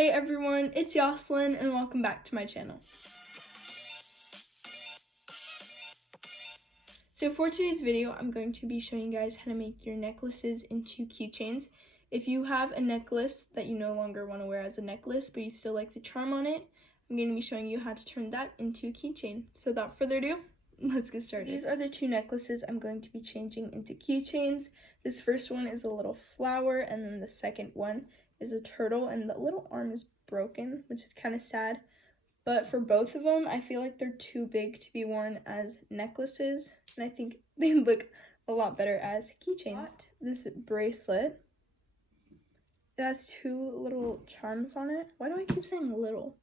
Hey everyone, it's Yoselin and welcome back to my channel. So for today's video, I'm going to be showing you guys how to make your necklaces into keychains. If you have a necklace that you no longer want to wear as a necklace, but you still like the charm on it, I'm going to be showing you how to turn that into a keychain. So without further ado, let's get started. These are the two necklaces I'm going to be changing into keychains. This first one is a little flower, and then the second one is a turtle, and the little arm is broken, which is kind of sad. But for both of them, I feel like they're too big to be worn as necklaces, and I think they look a lot better as keychains. This bracelet, it has two little charms on it. Why do I keep saying little?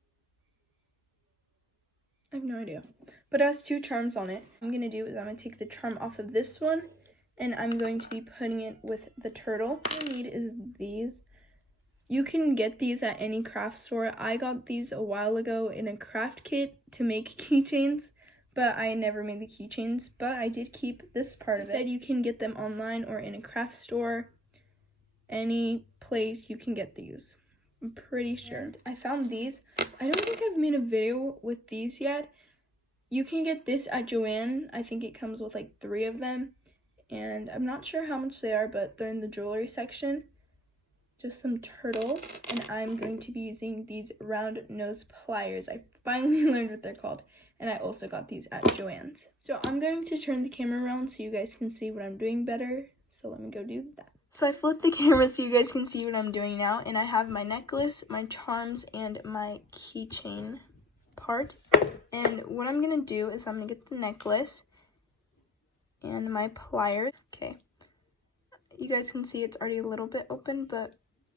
I have no idea. But it has two charms on it. What I'm going to do is I'm going to take the charm off of this one, and I'm going to be putting it with the turtle. What I need is these. You can get these at any craft store. I got these a while ago in a craft kit to make keychains, but I never made the keychains, but I did keep this part of it. Said you can get them online or in a craft store. Any place you can get these. I'm pretty sure. And I found these. I don't think I've made a video with these yet. You can get this at Joann. I think it comes with like 3 of them, and I'm not sure how much they are, but they're in the jewelry section. Just some turtles, and I'm going to be using these round nose pliers. I finally learned what they're called, and I also got these at Joann's. So I'm going to turn the camera around so you guys can see what I'm doing better. So let me go do that. So I flipped the camera so you guys can see what I'm doing now, and I have my necklace, my charms, and my keychain part. And what I'm gonna do is I'm gonna get the necklace and my pliers. Okay, you guys can see it's already a little bit open, but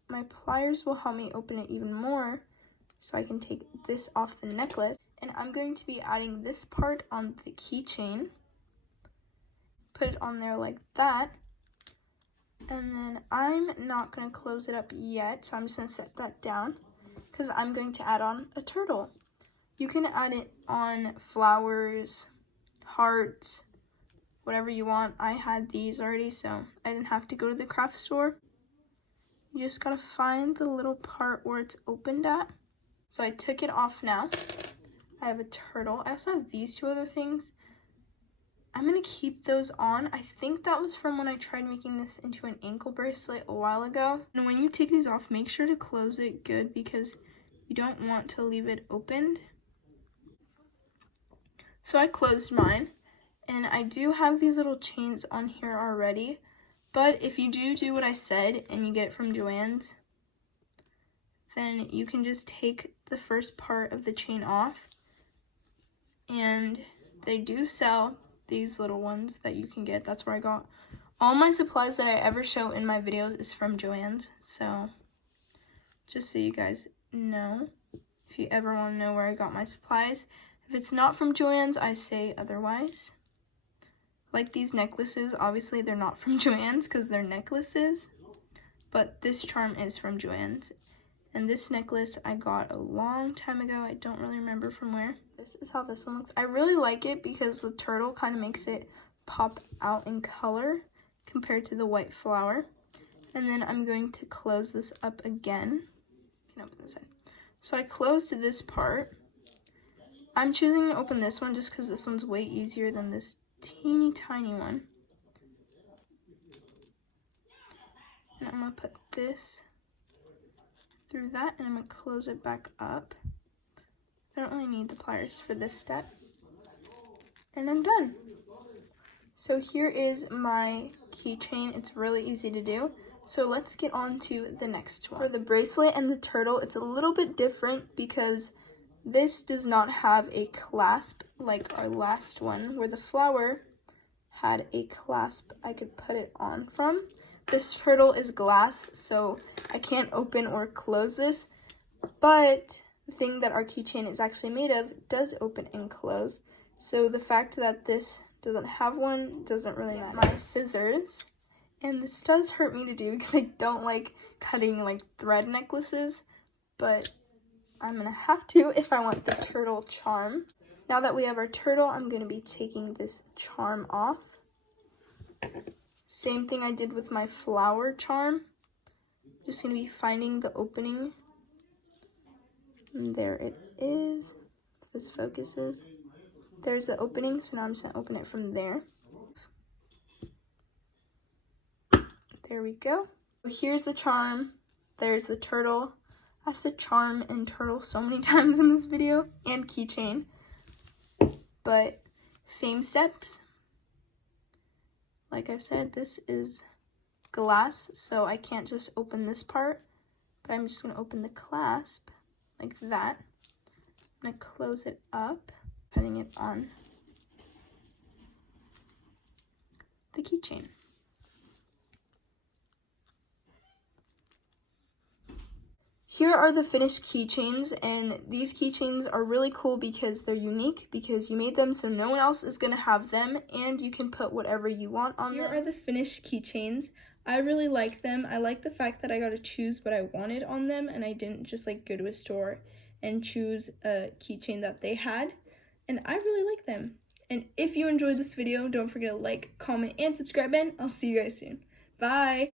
my pliers will help me open it even more so I can take this off the necklace. And I'm going to be adding this part on the keychain. Put it on there like that. And then I'm not going to close it up yet, so I'm just going to set that down because I'm going to add on a turtle. You can add it on flowers, hearts, whatever you want. I had these already, so I didn't have to go to the craft store. You just gotta find the little part where it's opened at. So I took it off now. I have a turtle. I also have these 2 other things. I'm gonna keep those on. I think that was from when I tried making this into an ankle bracelet a while ago. And when you take these off, make sure to close it good because you don't want to leave it opened. So I closed mine. And I do have these little chains on here already, but if you do what I said and you get it from Joann's, then you can just take the first part of the chain off, and they do sell these little ones that you can get. That's where I got all my supplies that I ever show in my videos is from Joann's, so just so you guys know, if you ever want to know where I got my supplies. If it's not from Joann's, I say otherwise. Like these necklaces, obviously they're not from Joann's because they're necklaces, but this charm is from Joann's. And this necklace I got a long time ago. I don't really remember from where. This is how this one looks. I really like it because the turtle kind of makes it pop out in color compared to the white flower. And then I'm going to close this up again. You can open this side. So I closed this part. I'm choosing to open this one just because this one's way easier than this teeny tiny one. And I'm gonna put this through that, and I'm gonna close it back up. I don't really need the pliers for this step. And I'm done. So here is my keychain. It's really easy to do. So let's get on to the next one. For the bracelet and the turtle, it's a little bit different because this does not have a clasp like our last one, where the flower had a clasp I could put it on from. This turtle is glass, so I can't open or close this, but the thing that our keychain is actually made of does open and close. So the fact that this doesn't have one doesn't really matter. My scissors, and this does hurt me to do because I don't like cutting like thread necklaces, but I'm gonna have to if I want the turtle charm. Now that we have our turtle, I'm gonna be taking this charm off. Same thing I did with my flower charm. Just gonna be finding the opening And there it is. If this focuses. There's the opening, so now I'm just gonna open it from there. There we go. Here's the charm. There's the turtle. I've said charm and turtle so many times in this video, and keychain. But same steps. Like I've said, this is glass, so I can't just open this part, but I'm just gonna open the clasp like that. I'm gonna close it up, putting it on the keychain. Here are the finished keychains, and these keychains are really cool because they're unique, because you made them so no one else is going to have them, and you can put whatever you want on them. Here are the finished keychains. I really like them. I like the fact that I got to choose what I wanted on them, and I didn't just like go to a store and choose a keychain that they had, and I really like them. And if you enjoyed this video, don't forget to like, comment, and subscribe, and I'll see you guys soon. Bye!